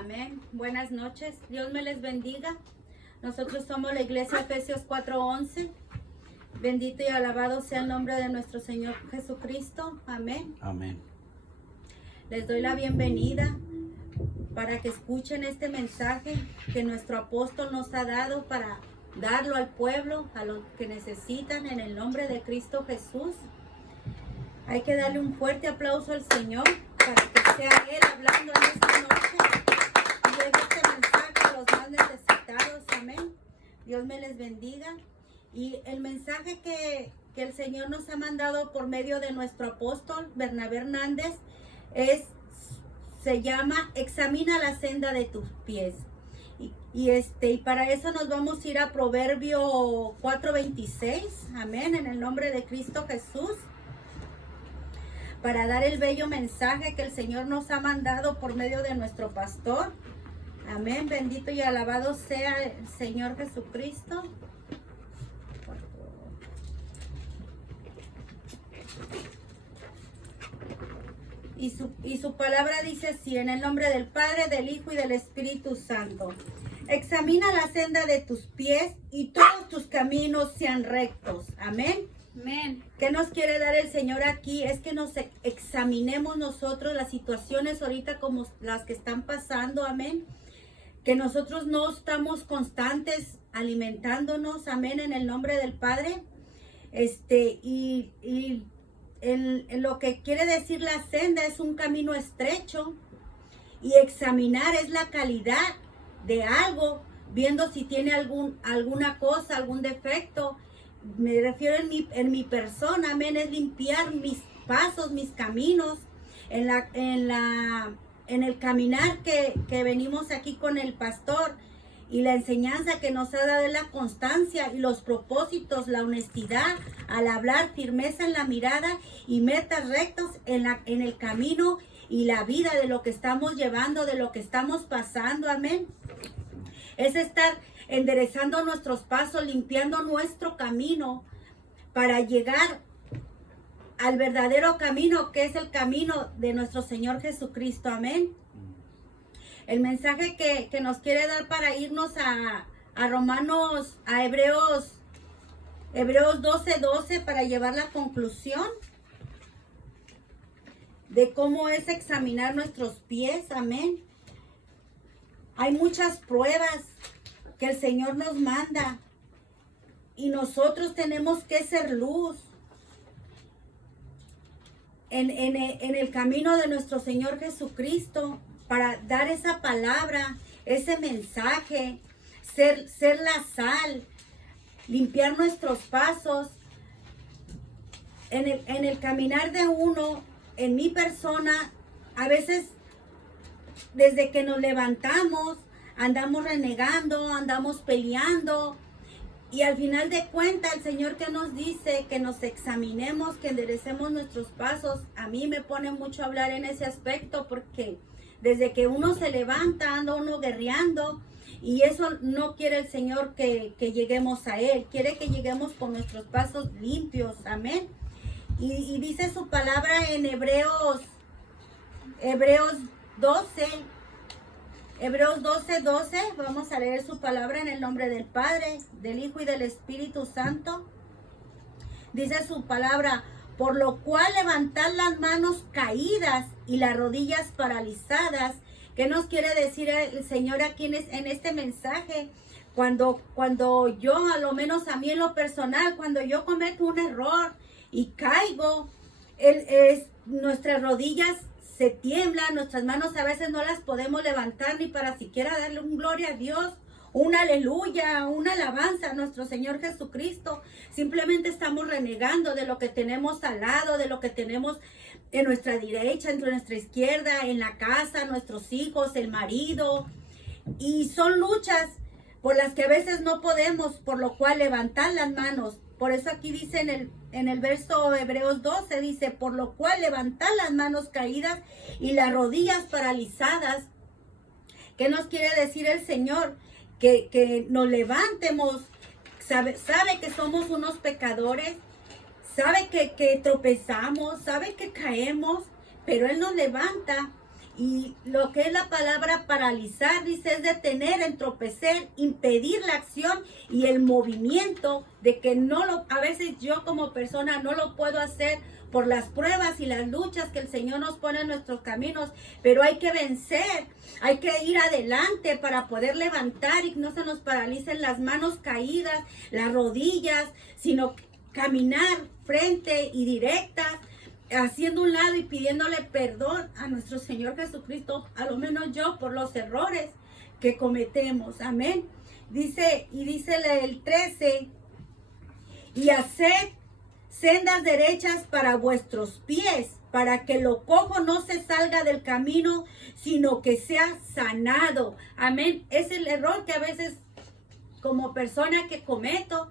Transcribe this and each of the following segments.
Amén. Buenas noches. Dios me les bendiga. Nosotros somos la iglesia Efesios 4:11. Bendito y alabado sea el nombre de nuestro Señor Jesucristo. Amén. Amén. Les doy la bienvenida para que escuchen este mensaje que nuestro apóstol nos ha dado para darlo al pueblo, a los que necesitan, en el nombre de Cristo Jesús. Hay que darle un fuerte aplauso al Señor para que sea Él hablando en esta noche y lleve este mensaje a los más necesitados. Amén. Dios me les bendiga. Y el mensaje que el Señor nos ha mandado por medio de nuestro apóstol Bernabé Hernández se llama Examina la senda de tus pies. Y para eso nos vamos a ir a Proverbio 4:26. Amén. En el nombre de Cristo Jesús. Para dar el bello mensaje que el Señor nos ha mandado por medio de nuestro pastor. Amén. Bendito y alabado sea el Señor Jesucristo. Y su palabra dice así, en el nombre del Padre, del Hijo y del Espíritu Santo. Examina la senda de tus pies y todos tus caminos sean rectos. Amén. Amén. ¿Qué nos quiere dar el Señor aquí? Es que nos examinemos nosotros las situaciones ahorita como las que están pasando. Amén. Que nosotros no estamos constantes alimentándonos. Amén. En el nombre del Padre. En lo que quiere decir la senda es un camino estrecho, y examinar es la calidad de algo, viendo si tiene alguna cosa, algún defecto. Me refiero en mi persona. Amén. Es limpiar mis pasos, mis caminos, en el caminar que venimos aquí con el pastor. Y la enseñanza que nos ha dado es la constancia y los propósitos, la honestidad al hablar, firmeza en la mirada y metas rectos en el camino y la vida de lo que estamos llevando, de lo que estamos pasando. Amén. Es estar enderezando nuestros pasos, limpiando nuestro camino para llegar al verdadero camino, que es el camino de nuestro Señor Jesucristo. Amén. El mensaje que nos quiere dar para irnos a Hebreos 12:12 para llevar la conclusión de cómo es examinar nuestros pies. Amén. Hay muchas pruebas que el Señor nos manda y nosotros tenemos que ser luz en el camino de nuestro Señor Jesucristo, para dar esa palabra, ese mensaje, ser la sal, limpiar nuestros pasos. En el caminar de uno, en mi persona, a veces desde que nos levantamos, andamos renegando, andamos peleando. Y al final de cuentas, el Señor que nos dice que nos examinemos, que enderecemos nuestros pasos, a mí me pone mucho a hablar en ese aspecto, porque desde que uno se levanta, anda uno guerreando, y eso no quiere el Señor que lleguemos a Él. Quiere que lleguemos con nuestros pasos limpios. Amén. Y dice su palabra en Hebreos 12:12. Vamos a leer su palabra en el nombre del Padre, del Hijo y del Espíritu Santo. Dice su palabra: por lo cual levantad las manos caídas y las rodillas paralizadas. ¿Qué nos quiere decir el Señor aquí en este mensaje? Cuando yo, a lo menos a mí en lo personal, cuando yo cometo un error y caigo, nuestras rodillas se tiemblan, nuestras manos a veces no las podemos levantar ni para siquiera darle un gloria a Dios, un aleluya, una alabanza a nuestro Señor Jesucristo. Simplemente estamos renegando de lo que tenemos al lado, de lo que tenemos en nuestra derecha, en nuestra izquierda, en la casa, nuestros hijos, el marido. Y son luchas por las que a veces no podemos, por lo cual levantar las manos. Por eso aquí dice en el verso Hebreos 12, dice: por lo cual levantar las manos caídas y las rodillas paralizadas. ¿Qué nos quiere decir el Señor? Que nos levantemos. Sabe que somos unos pecadores, sabe que tropezamos, sabe que caemos, pero Él nos levanta Y lo que es la palabra paralizar, dice, es detener, entorpecer, impedir la acción y el movimiento de que a veces yo como persona no lo puedo hacer por las pruebas y las luchas que el Señor nos pone en nuestros caminos, pero hay que vencer, hay que ir adelante para poder levantar y no se nos paralicen las manos caídas, las rodillas, sino caminar frente y directa, haciendo un lado y pidiéndole perdón a nuestro Señor Jesucristo, a lo menos yo, por los errores que cometemos. Amén. Dice el 13, y haced sendas derechas para vuestros pies, para que lo cojo no se salga del camino, sino que sea sanado. Amén. Es el error que a veces como persona que cometo.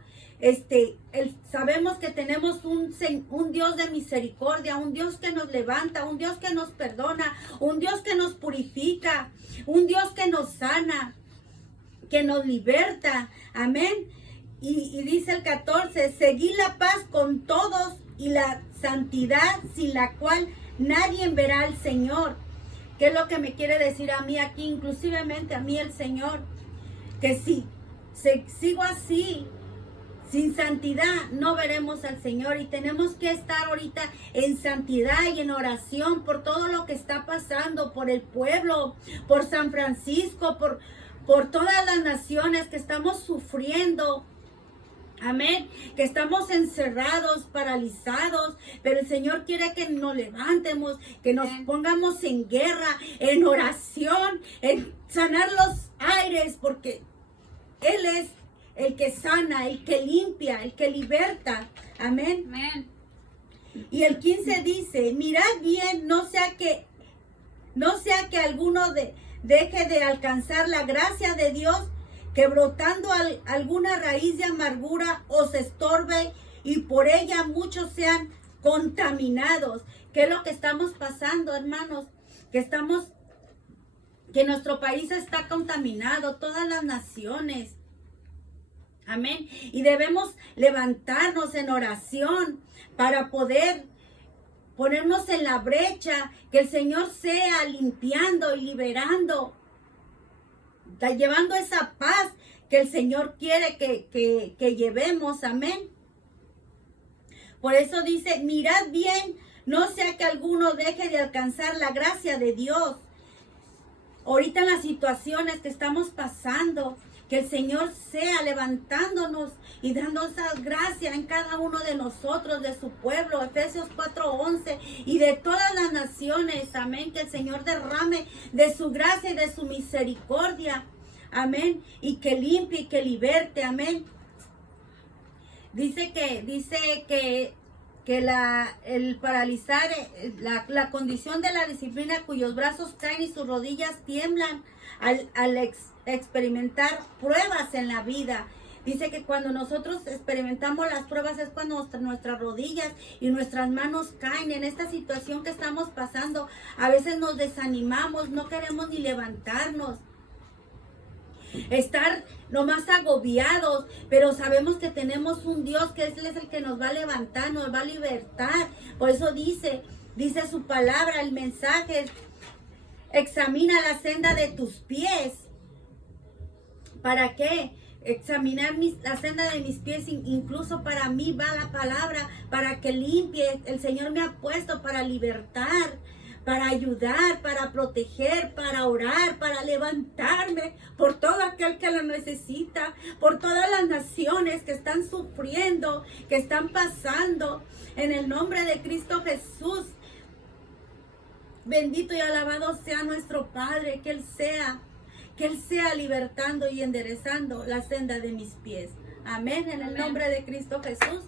Sabemos que tenemos un Dios de misericordia, un Dios que nos levanta, un Dios que nos perdona, un Dios que nos purifica, un Dios que nos sana, que nos liberta. Amén. Y dice el 14, seguid la paz con todos y la santidad sin la cual nadie verá al Señor. ¿Qué es lo que me quiere decir a mí aquí? Inclusivemente a mí el Señor, que si sigo así, sin santidad, no veremos al Señor. Y tenemos que estar ahorita en santidad y en oración por todo lo que está pasando, por el pueblo, por San Francisco, por todas las naciones que estamos sufriendo. Amén, que estamos encerrados, paralizados, pero el Señor quiere que nos levantemos, que nos pongamos en guerra, en oración, en sanar los aires, porque Él es el que sana, el que limpia, el que liberta. Amén. Amén. Y el 15 dice, mirad bien, no sea que alguno deje de alcanzar la gracia de Dios, que brotando alguna raíz de amargura os estorbe y por ella muchos sean contaminados. ¿Qué es lo que estamos pasando, hermanos? Que nuestro país está contaminado, todas las naciones. Amén. Y debemos levantarnos en oración para poder ponernos en la brecha, que el Señor sea limpiando y liberando, llevando esa paz que el Señor quiere que llevemos. Amén. Por eso dice, mirad bien, no sea que alguno deje de alcanzar la gracia de Dios. Ahorita en las situaciones que estamos pasando, que el Señor sea levantándonos y dando esa gracia en cada uno de nosotros, de su pueblo, Efesios 4:11, y de todas las naciones. Amén. Que el Señor derrame de su gracia y de su misericordia. Amén. Y que limpie y que liberte. Amén. Dice que el paralizar, la condición de la disciplina cuyos brazos caen y sus rodillas tiemblan al experimentar pruebas en la vida. Dice que cuando nosotros experimentamos las pruebas es cuando nuestras rodillas y nuestras manos caen. En esta situación que estamos pasando, a veces nos desanimamos, no queremos ni levantarnos, estar nomás agobiados, pero sabemos que tenemos un Dios que Él es el que nos va a levantar, nos va a libertar. Por eso dice su palabra, el mensaje: examina la senda de tus pies. ¿Para qué? Examinar la senda de mis pies, incluso para mí va la palabra, para que limpie. El Señor me ha puesto para libertar, para ayudar, para proteger, para orar, para levantarme por todo aquel que lo necesita, por todas las naciones que están sufriendo, que están pasando. En el nombre de Cristo Jesús, bendito y alabado sea nuestro Padre, que Él sea libertando y enderezando la senda de mis pies. Amén. En el nombre de Cristo Jesús.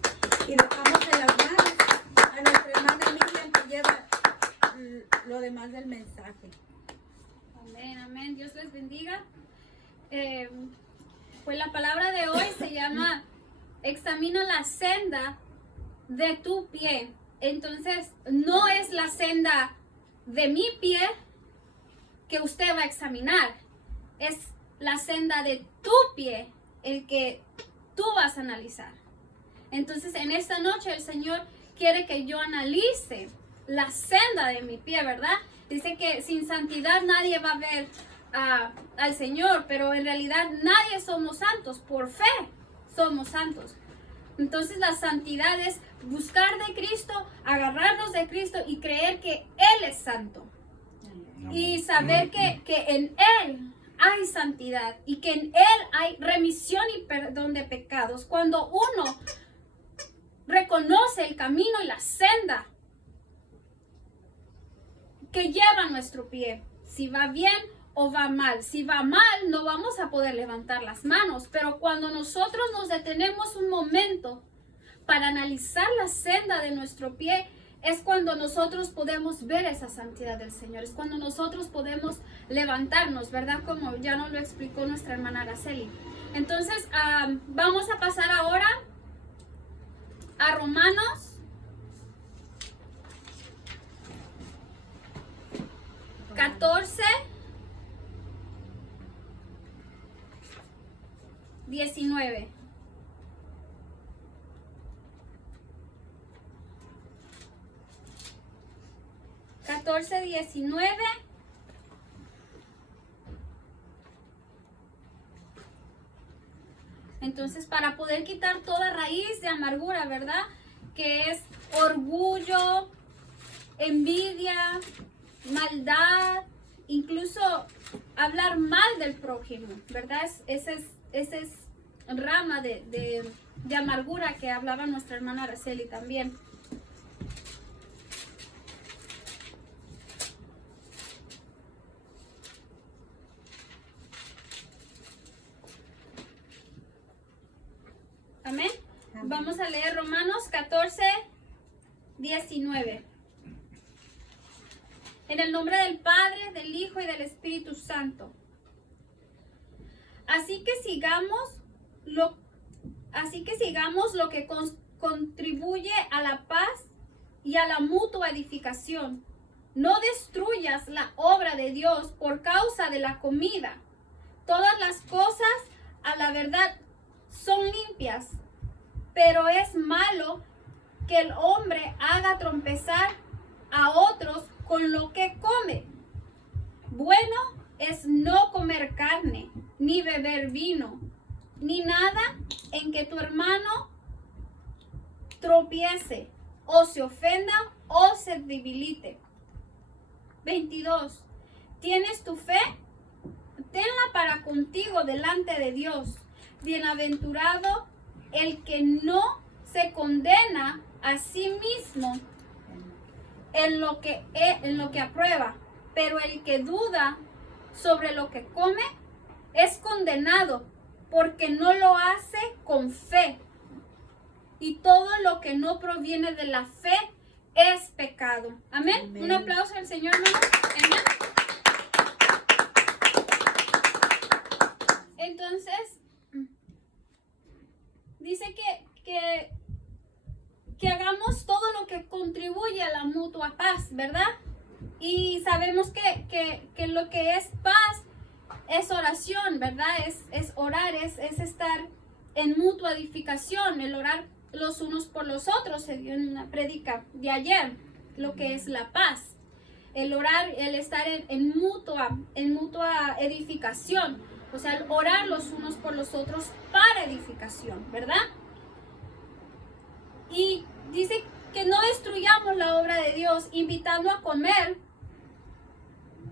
Y dejamos en las manos a nuestra hermana Miriam, que lleva lo demás del mensaje. Amén, amén. Dios les bendiga. Pues la palabra de hoy se llama examina la senda de tu pie. Entonces, no es la senda de mi pie que usted va a examinar. Es la senda de tu pie el que tú vas a analizar. Entonces, en esta noche el Señor quiere que yo analice la senda de mi pie, ¿verdad? Dice que sin santidad nadie va a ver al Señor, pero en realidad nadie somos santos, por fe somos santos. Entonces la santidad es buscar de Cristo, agarrarnos de Cristo y creer que Él es santo. Y saber que en Él hay santidad y que en Él hay remisión y perdón de pecados. Cuando uno reconoce el camino y la senda que lleva nuestro pie, si va bien o va mal. Si va mal, no vamos a poder levantar las manos, pero cuando nosotros nos detenemos un momento para analizar la senda de nuestro pie, es cuando nosotros podemos ver esa santidad del Señor, es cuando nosotros podemos levantarnos, ¿verdad? Como ya nos lo explicó nuestra hermana Araceli. Entonces, vamos a pasar ahora a Romanos 14, 19. Entonces, para poder quitar toda raíz de amargura, ¿verdad? Que es orgullo, envidia, maldad, incluso hablar mal del prójimo, ¿verdad? Esa es rama de amargura que hablaba nuestra hermana Araceli también. Amén. Vamos a leer Romanos 14, 19. En el nombre del Padre, del Hijo y del Espíritu Santo. Así que sigamos lo que contribuye a la paz y a la mutua edificación. No destruyas la obra de Dios por causa de la comida. Todas las cosas, a la verdad, son limpias, pero es malo que el hombre haga tropezar a otros con lo que come. Bueno es no comer carne, ni beber vino, ni nada en que tu hermano tropiece, o se ofenda, o se debilite. 22. ¿Tienes tu fe? Tenla para contigo delante de Dios. Bienaventurado el que no se condena a sí mismo en lo que aprueba, pero el que duda sobre lo que come es condenado porque no lo hace con fe. Y todo lo que no proviene de la fe es pecado. Amén. Amén. Un aplauso al Señor, hermano. Amén. Entonces, dice que hagamos todo lo que contribuye a la mutua paz, ¿verdad? Y sabemos que lo que es paz es oración, ¿verdad? Es orar, es estar en mutua edificación, el orar los unos por los otros. Se dio en una prédica de ayer lo que es la paz, el orar, el estar en mutua edificación, o sea, el orar los unos por los otros para edificación, ¿verdad? Y dice que no destruyamos la obra de Dios, invitando a comer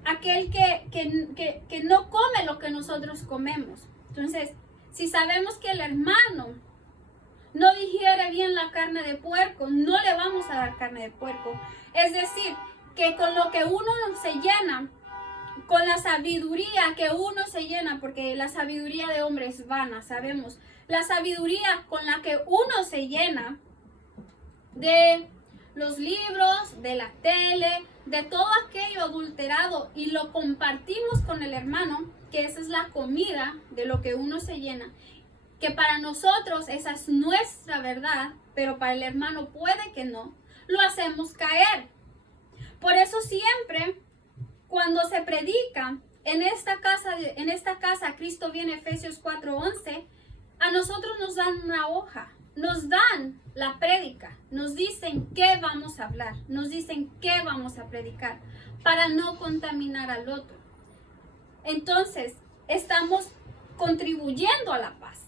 aquel que no come lo que nosotros comemos. Entonces, si sabemos que el hermano no digiere bien la carne de puerco, no le vamos a dar carne de puerco. Es decir, que con lo que uno se llena, con la sabiduría que uno se llena, porque la sabiduría de hombre es vana, sabemos. La sabiduría con la que uno se llena de los libros, de la tele, de todo aquello adulterado, y lo compartimos con el hermano, que esa es la comida de lo que uno se llena, que para nosotros esa es nuestra verdad, pero para el hermano puede que no, lo hacemos caer. Por eso siempre, cuando se predica en esta casa Cristo viene, Efesios 4:11, a nosotros nos dan una hoja nos dan la prédica, nos dicen qué vamos a hablar, nos dicen qué vamos a predicar para no contaminar al otro. Entonces, estamos contribuyendo a la paz.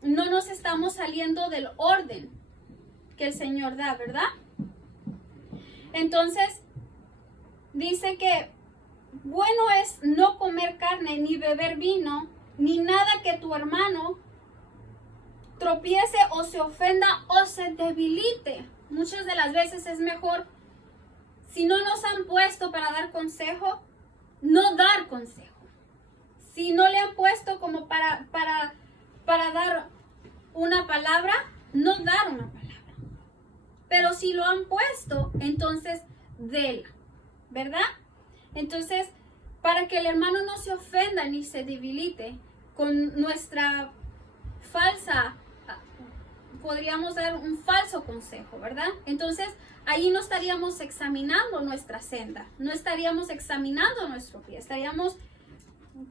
No nos estamos saliendo del orden que el Señor da, ¿verdad? Entonces, dice que bueno es no comer carne, ni beber vino, ni nada que tu hermano tropiece o se ofenda o se debilite. Muchas de las veces es mejor, si no nos han puesto para dar consejo, no dar consejo. Si no le han puesto como para dar una palabra, no dar una palabra. Pero si lo han puesto, entonces déla, ¿verdad? Entonces, para que el hermano no se ofenda ni se debilite con nuestra falsa, podríamos dar un falso consejo, ¿verdad? Entonces, ahí no estaríamos examinando nuestra senda, no estaríamos examinando nuestro pie, estaríamos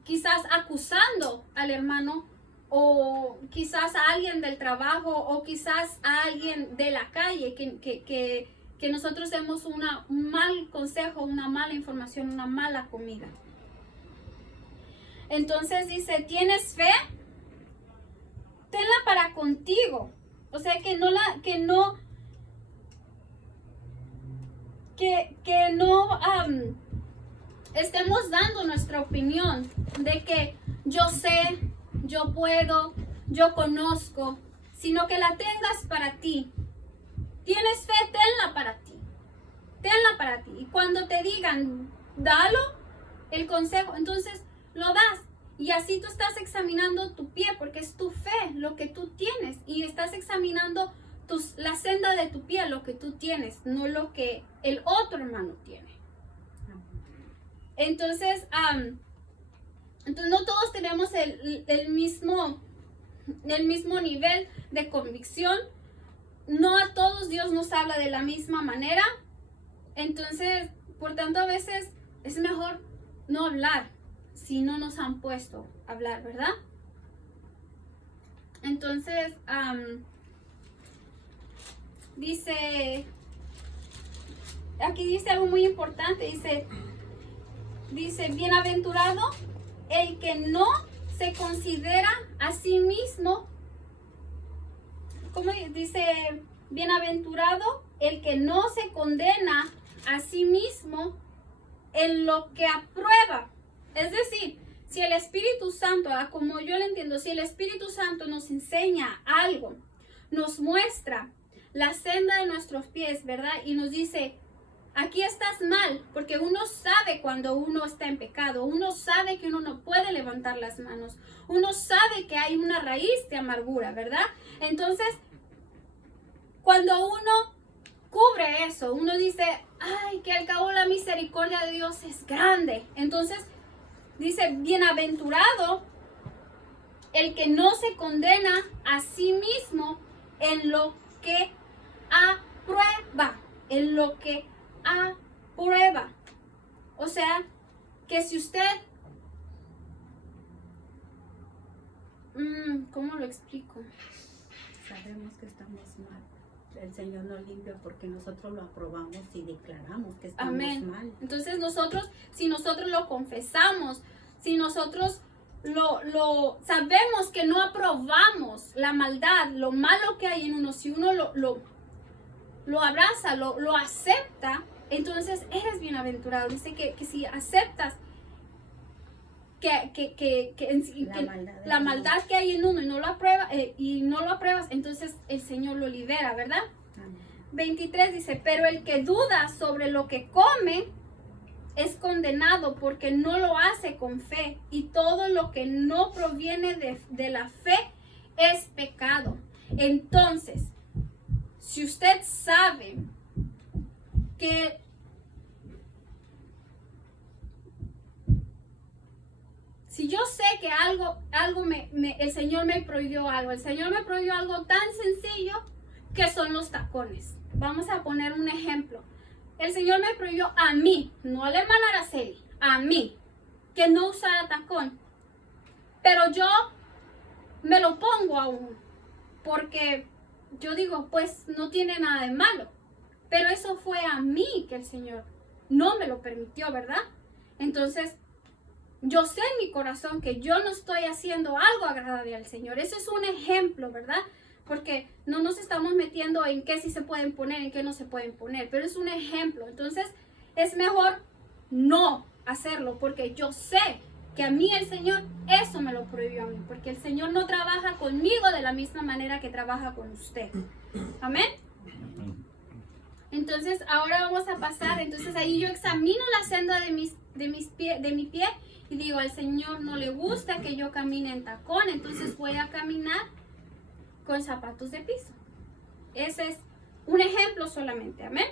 quizás acusando al hermano o quizás a alguien del trabajo o quizás a alguien de la calle que nosotros demos un mal consejo, una mala información, una mala comida. Entonces dice, ¿tienes fe? Tenla para contigo. O sea, que no estemos dando nuestra opinión de que yo sé, yo puedo, yo conozco, sino que la tengas para ti. ¿Tienes fe? Tenla para ti. Tenla para ti. Y cuando te digan, dalo, el consejo, entonces lo das. Y así tú estás examinando tu pie, porque es tu fe, lo que tú tienes. Y estás examinando la senda de tu pie, lo que tú tienes, no lo que el otro hermano tiene. Entonces, no todos tenemos el mismo nivel de convicción. No a todos Dios nos habla de la misma manera. Entonces, por tanto, a veces es mejor no hablar si no nos han puesto a hablar, ¿verdad? Entonces, aquí dice algo muy importante, dice, bienaventurado el que no se considera a sí mismo, ¿cómo dice? Bienaventurado el que no se condena a sí mismo en lo que aprueba. Es decir, si el Espíritu Santo, como yo lo entiendo, si el Espíritu Santo nos enseña algo, nos muestra la senda de nuestros pies, ¿verdad? Y nos dice, aquí estás mal, porque uno sabe cuando uno está en pecado, uno sabe que uno no puede levantar las manos, uno sabe que hay una raíz de amargura, ¿verdad? Entonces, cuando uno cubre eso, uno dice, ay, que al cabo la misericordia de Dios es grande. Entonces, dice, bienaventurado el que no se condena a sí mismo en lo que aprueba, en lo que aprueba. O sea, que si usted, ¿cómo lo explico? Sabemos que estamos mal. El Señor nos limpia porque nosotros lo aprobamos y declaramos que estamos mal. Entonces si nosotros lo confesamos, si nosotros lo sabemos que no aprobamos la maldad, lo malo que hay en uno, si uno lo abraza, lo acepta, entonces eres bienaventurado. Dice que si aceptas la maldad que hay en uno y no lo apruebas, entonces el Señor lo libera, ¿verdad? Amén. 23 dice, pero el que duda sobre lo que come es condenado porque no lo hace con fe, y todo lo que no proviene de la fe es pecado. Entonces, si usted sabe que si yo sé que el Señor me prohibió algo, el Señor me prohibió algo tan sencillo que son los tacones. Vamos a poner un ejemplo. El Señor me prohibió a mí, no a la hermana Araceli, a mí, que no usara tacón. Pero yo me lo pongo aún, porque yo digo, pues no tiene nada de malo. Pero eso fue a mí que el Señor no me lo permitió, ¿verdad? Entonces, yo sé en mi corazón que yo no estoy haciendo algo agradable al Señor. Eso es un ejemplo, ¿verdad? Porque no nos estamos metiendo en qué sí se pueden poner, en qué no se pueden poner. Pero es un ejemplo. Entonces, es mejor no hacerlo porque yo sé que a mí el Señor eso me lo prohibió a mí. Porque el Señor no trabaja conmigo de la misma manera que trabaja con usted. Amén. Entonces, ahora vamos a pasar. Entonces, ahí yo examino la senda de mi pie y digo, al Señor no le gusta que yo camine en tacón, entonces voy a caminar con zapatos de piso. Ese es un ejemplo solamente. Amén.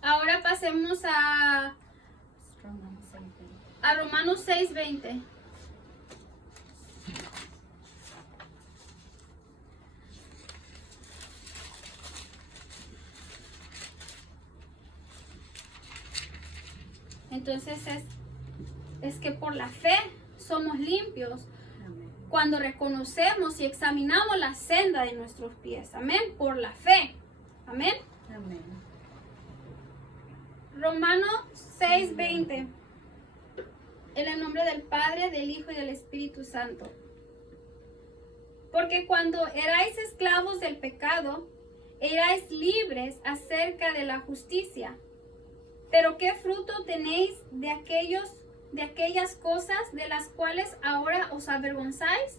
Ahora pasemos a Romanos 6:20. Entonces es que por la fe somos limpios cuando reconocemos y examinamos la senda de nuestros pies. Amén. Por la fe. Amén. Amén. Romanos 6:20. En el nombre del Padre, del Hijo y del Espíritu Santo. Porque cuando erais esclavos del pecado, erais libres acerca de la justicia. Pero ¿qué fruto tenéis de aquellas cosas de las cuales ahora os avergonzáis?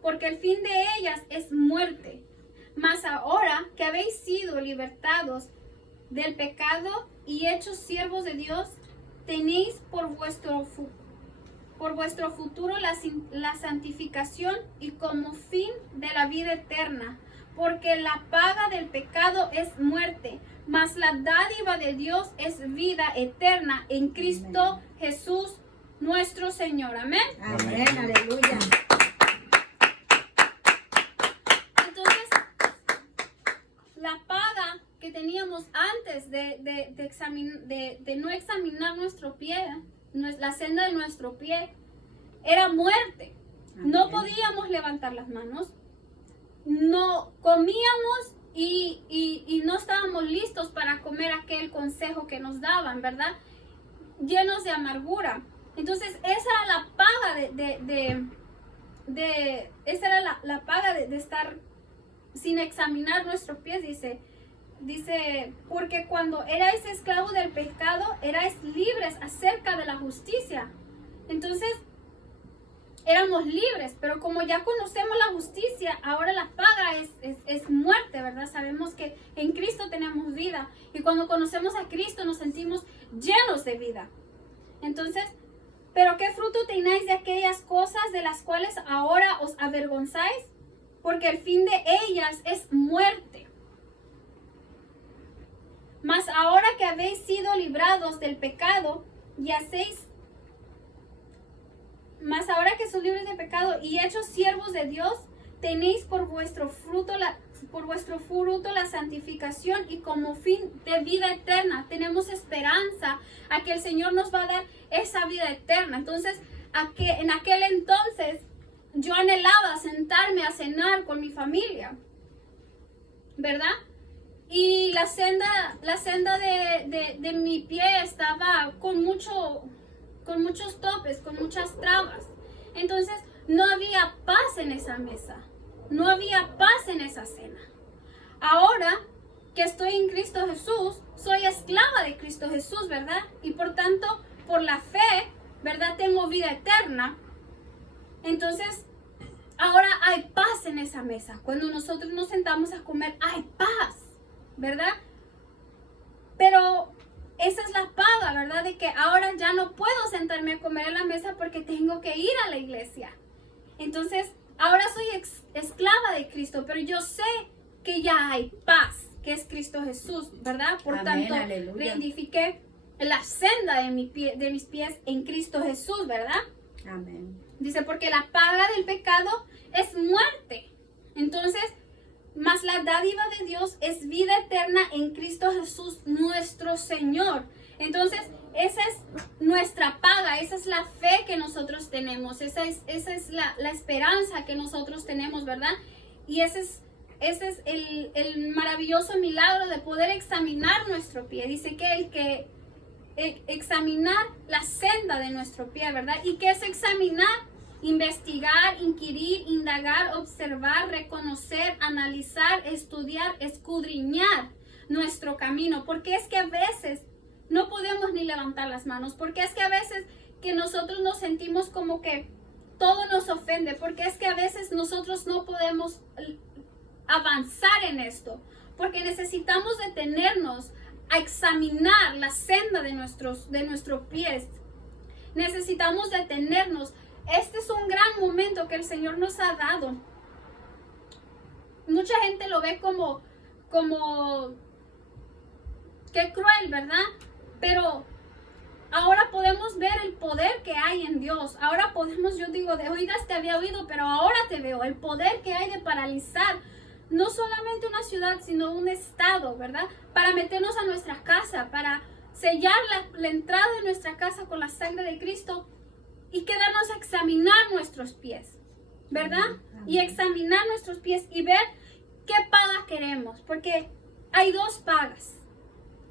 Porque el fin de ellas es muerte. Mas ahora que habéis sido libertados del pecado y hechos siervos de Dios, tenéis por vuestro futuro la santificación y como fin de la vida eterna. Porque la paga del pecado es muerte, mas la dádiva de Dios es vida eterna en Cristo Jesús nuestro Señor. Amén. Amén. Aleluya. Entonces, la paga que teníamos antes de no examinar nuestro pie, la senda de nuestro pie, era muerte. No podíamos levantar las manos. No comíamos y no estábamos listos para comer aquel consejo que nos daban, ¿verdad? Llenos de amargura. Entonces, esa era la paga esa era la paga de estar sin examinar nuestros pies, dice, porque cuando erais esclavos del pecado, erais libres acerca de la justicia. Entonces, éramos libres, pero como ya conocemos la justicia, ahora la paga es muerte, ¿verdad? Sabemos que en Cristo tenemos vida y cuando conocemos a Cristo nos sentimos llenos de vida. Entonces, ¿pero qué fruto tenéis de aquellas cosas de las cuales ahora os avergonzáis? Porque el fin de ellas es muerte. Mas ahora que habéis sido librados del pecado Mas ahora que sois libres de pecado y hechos siervos de Dios, tenéis por vuestro fruto la santificación y como fin de vida eterna. Tenemos esperanza a que el Señor nos va a dar esa vida eterna. Entonces, en aquel entonces, yo anhelaba sentarme a cenar con mi familia, ¿verdad? Y la senda de mi pie estaba con muchos topes, con muchas trabas. Entonces no había paz en esa mesa, no había paz en esa cena. Ahora que estoy en Cristo Jesús, soy esclava de Cristo Jesús, ¿verdad? Y por tanto, por la fe, ¿verdad? Tengo vida eterna. Entonces, ahora hay paz en esa mesa. Cuando nosotros nos sentamos a comer, hay paz, ¿verdad? Pero esa es la paga, ¿verdad? De que ahora ya no puedo sentarme a comer en la mesa porque tengo que ir a la iglesia. Entonces, ahora soy esclava de Cristo, pero yo sé que ya hay paz, que es Cristo Jesús, ¿verdad? Por Amén, tanto, aleluya. reivindiqué la senda de mis pies en Cristo Jesús, ¿verdad? Amén. Dice, porque la paga del pecado es muerte. Entonces, mas la dádiva de Dios es vida eterna en Cristo Jesús nuestro Señor. Entonces, esa es nuestra paga, esa es la fe que nosotros tenemos, esa es la esperanza que nosotros tenemos, ¿verdad? Y esa es ese es el maravilloso milagro de poder examinar nuestro pie. Dice que examinar la senda de nuestro pie, ¿verdad? ¿Y qué es examinar? Investigar, inquirir, indagar, observar, reconocer, analizar, estudiar, escudriñar nuestro camino. Porque es que a veces no podemos ni levantar las manos, porque es que a veces que nosotros nos sentimos como que todo nos ofende, porque es que a veces nosotros no podemos avanzar en esto, porque necesitamos detenernos a examinar la senda de nuestros pies. Necesitamos detenernos. Este es un gran momento que el Señor nos ha dado. Mucha gente lo ve como qué cruel, ¿verdad? Pero ahora podemos ver el poder que hay en Dios. Ahora podemos, yo digo, de oídas te había oído, pero ahora te veo. El poder que hay de paralizar no solamente una ciudad, sino un estado, ¿verdad? Para meternos a nuestra casa, para sellar la entrada de nuestra casa con la sangre de Cristo y quedarnos a examinar nuestros pies, ¿verdad? Y examinar nuestros pies y ver qué paga queremos, porque hay dos pagas.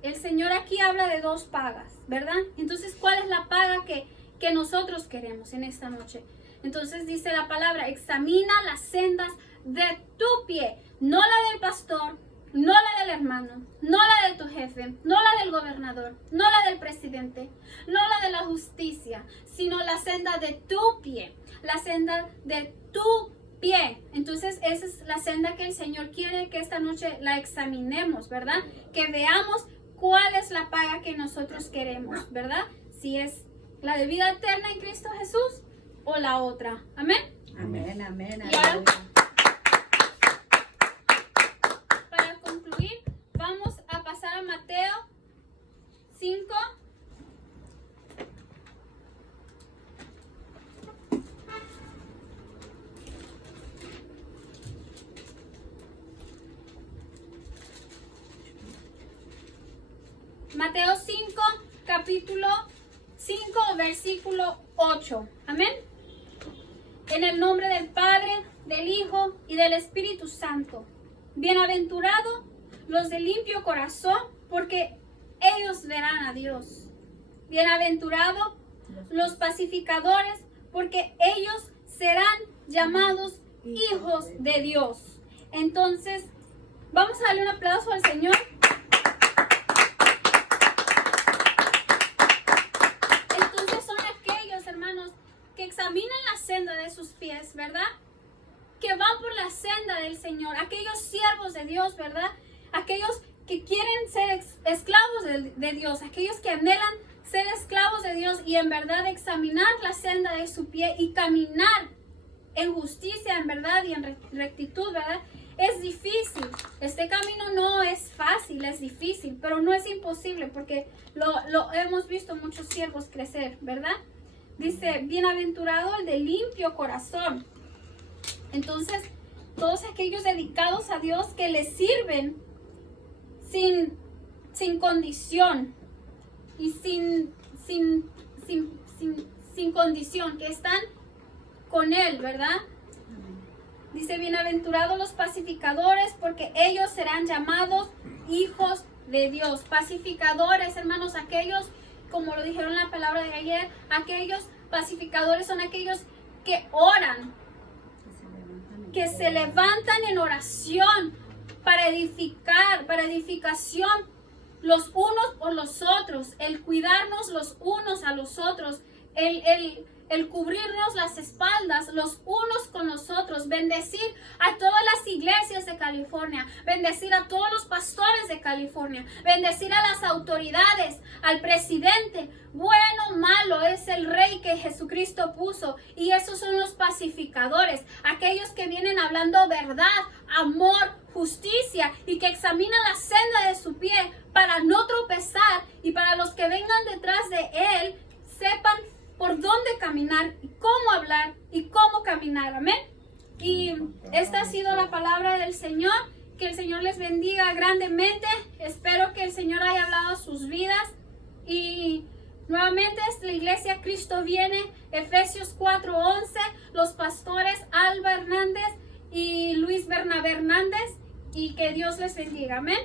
El Señor aquí habla de dos pagas, ¿verdad? Entonces, ¿cuál es la paga que nosotros queremos en esta noche? Entonces dice la palabra, examina las sendas de tu pie, no la del pastor, no la del hermano, no la de tu jefe, no la del gobernador, no la del presidente, no la de la justicia, sino la senda de tu pie, la senda de tu pie. Entonces esa es la senda que el Señor quiere que esta noche la examinemos, ¿verdad? Que veamos cuál es la paga que nosotros queremos, ¿verdad? Si es la de vida eterna en Cristo Jesús o la otra. Amén. Amén, amén. Ya. Para concluir, vamos a pasar a Mateo 5. Mateo 5, capítulo 5, versículo 8. Amén. En el nombre del Padre, del Hijo y del Espíritu Santo. Bienaventurados los de limpio corazón, porque ellos verán a Dios. Bienaventurados los pacificadores, porque ellos serán llamados hijos de Dios. Entonces, vamos a darle un aplauso al Señor. Que examinen la senda de sus pies, ¿verdad? Que van por la senda del Señor, aquellos siervos de Dios, ¿verdad? Aquellos que quieren ser esclavos de Dios, aquellos que anhelan ser esclavos de Dios y en verdad examinar la senda de su pie y caminar en justicia, en verdad y en rectitud, ¿verdad? Es difícil, este camino no es fácil, es difícil, pero no es imposible porque lo hemos visto muchos siervos crecer, ¿verdad? Dice, bienaventurado el de limpio corazón. Entonces, todos aquellos dedicados a Dios que le sirven sin condición y sin condición, que están con Él, ¿verdad? Dice, bienaventurados los pacificadores, porque ellos serán llamados hijos de Dios. Pacificadores, hermanos, aquellos, como lo dijeron en la palabra de ayer, aquellos pacificadores son aquellos que oran, que se levantan en oración para edificar, para edificación los unos por los otros, el cuidarnos los unos a los otros, el cubrirnos las espaldas los unos con los otros, bendecir a todas las iglesias de California, bendecir a todos los pastores de California, bendecir a las autoridades, al presidente. Bueno, malo es el rey que Jesucristo puso, y esos son los pacificadores, aquellos que vienen hablando verdad, amor, justicia, y que examinan la senda de su pie para no tropezar, y para los que vengan detrás de él sepan por dónde caminar, y cómo hablar y cómo caminar. Amén. Y esta ha sido la palabra del Señor. Que el Señor les bendiga grandemente. Espero que el Señor haya hablado a sus vidas. Y nuevamente es la iglesia Cristo Viene, Efesios 4:11. Los pastores Alba Hernández y Luis Bernabé Hernández, y que Dios les bendiga. Amén.